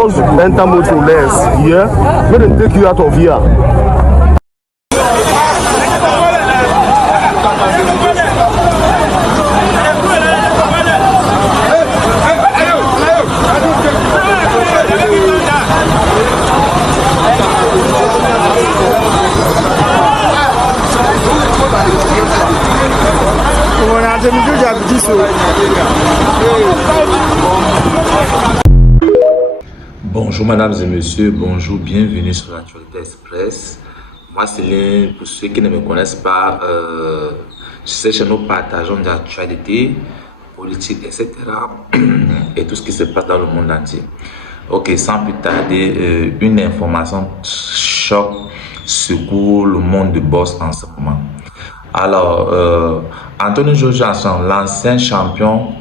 those enter motor less, yeah, when they take you out of here. Bonjour mesdames et messieurs, bonjour, bienvenue sur l'Actualité Express. Moi c'est Lynn, pour ceux qui ne me connaissent pas, sur cette chaîne nous partageons des actualités politiques, etc. et tout ce qui se passe dans le monde entier. Ok, sans plus tarder, une information choc secoue le monde du boss en ce moment. Alors, Anthony Jojo, l'ancien champion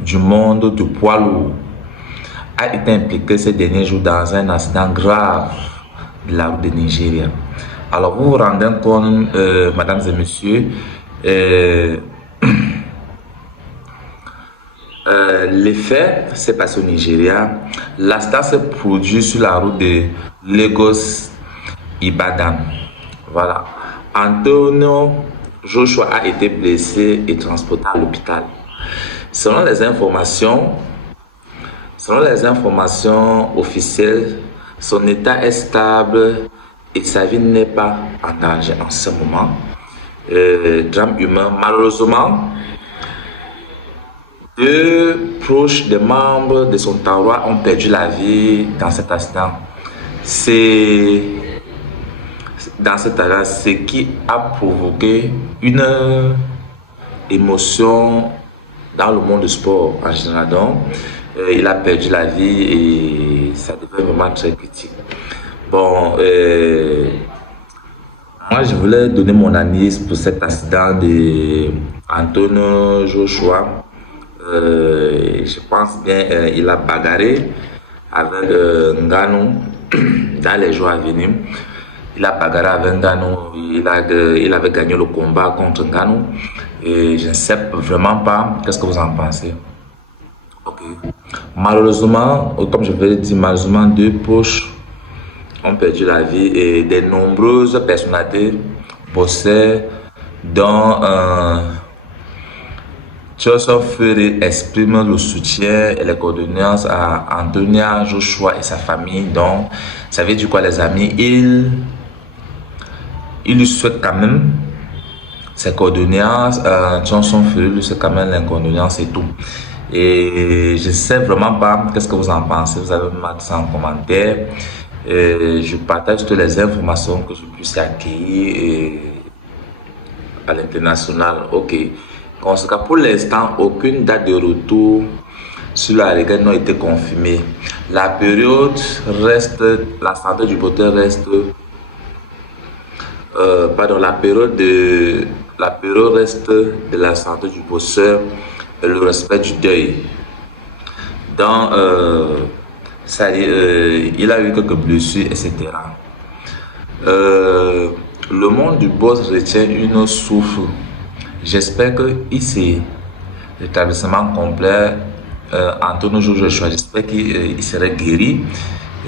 du monde du poids lourd, a été impliqué ces derniers jours dans un accident grave de la route de Nigeria. Alors, vous vous rendez compte, mesdames et messieurs, l'effet s'est passé au Nigeria. L'accident s'est produit sur la route de Lagos-Ibadan. Voilà. Antonio Joshua a été blessé et transporté à l'hôpital. Selon les informations officielles, son état est stable et sa vie n'est pas en danger en ce moment. Drame humain. Malheureusement, deux proches des membres de son entourage ont perdu la vie dans cet accident. C'est ce qui a provoqué une émotion dans le monde du sport en général. Donc, il a perdu la vie et ça devient vraiment très critique. Bon, moi je voulais donner mon analyse pour cet accident de Antonio Joshua. Je pense bien il a bagarré avec Ngannou dans les jours à venir. Il a bagarré avec Ngannou, il avait gagné le combat contre Ngannou. Et je ne sais vraiment pas qu'est-ce que vous en pensez. Ok. Malheureusement, comme je vous l'ai dit, malheureusement, deux proches ont perdu la vie et de nombreuses personnalités bossaient dont Joseph Fury exprime le soutien et les condoléances à Anthony Joshua et sa famille. Donc, ça veut dire quoi les amis? Il lui souhaite quand même ses condoléances, Johnson Fury lui souhaite quand même les condoléances et tout. Et je ne sais vraiment pas qu'est-ce que vous en pensez. Vous avez mis ça en commentaire. Je partage toutes les informations que je puisse acquérir à l'international. Ok. En tout cas, pour l'instant, aucune date de retour sur la régate n'a été confirmée. La période reste, la santé du boxeur reste, la période reste de la santé du boxeur et le respect du deuil. Donc, il a eu quelques blessures, etc. Le monde du boss retient une souffle. J'espère qu'il c'est l'établissement complet. Antonio Joshua, j'espère qu'il serait guéri.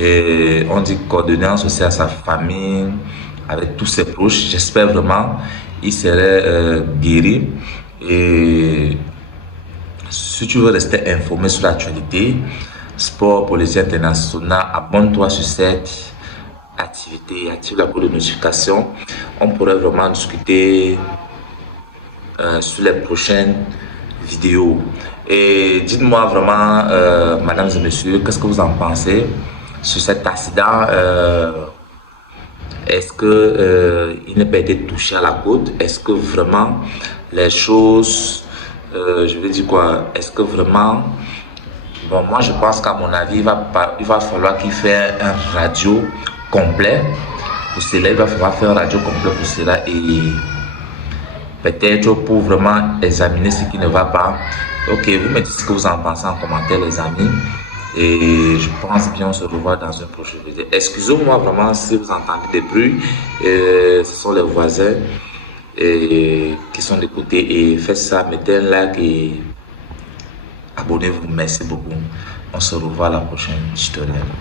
Et on dit condoléances aussi à sa famille, avec tous ses proches. J'espère vraiment qu'il serait guéri. Et si tu veux rester informé sur l'actualité, sport, politique internationale, abonne-toi sur cette activité et active la cloche de notification. On pourrait vraiment discuter sur les prochaines vidéos. Et dites-moi vraiment, mesdames et messieurs, qu'est-ce que vous en pensez sur cet accident? Est-ce que il n'a pas été touché à la côte? Est-ce que vraiment les choses, je veux dire quoi? Est-ce que vraiment, bon, moi je pense qu'à mon avis, il va falloir qu'il fasse un radio complet. Pour cela, il va falloir faire un radio complet pour cela et peut-être pour vraiment examiner ce qui ne va pas. Ok, vous me dites ce que vous en pensez en commentaire les amis. Et je pense bien on se revoit dans une prochaine vidéo. Excusez-moi vraiment si vous entendez des bruits. Ce sont les voisins qui sont d'écouter. Et faites ça, mettez un like et abonnez-vous. Merci beaucoup. On se revoit à la prochaine historienne.